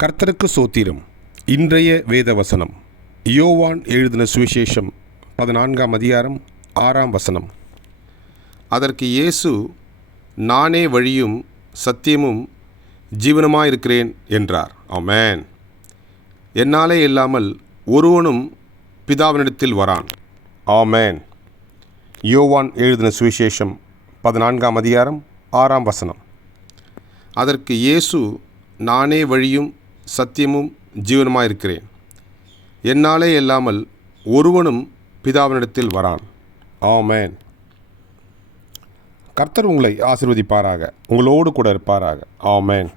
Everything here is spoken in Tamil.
கர்த்தருக்கு சோத்திரம். இன்றைய வேத வசனம் யோவான் எழுதின சுவிசேஷம் பதினான்காம் அதிகாரம் ஆறாம் வசனம். அதற்கு இயேசு நானே வழியும் சத்தியமும் ஜீவனமாயிருக்கிறேன் என்றார். ஆமேன். என்னாலே இல்லாமல் ஒருவனும் பிதாவினிடத்தில் வரான். ஆமேன். யோவான் எழுதின சுவிசேஷம் பதினான்காம் அதிகாரம் ஆறாம் வசனம். அதற்கு இயேசு நானே வழியும் சத்தியமும் ஜீவனுமாயிருக்கிறேன். என்னாலே இல்லாமல் ஒருவனும் பிதாவினிடத்தில் வரான். ஆமேன். கர்த்தர் உங்களை ஆசிர்வதிப்பாராக. உங்களோடு கூட இருப்பாராக. ஆமேன்.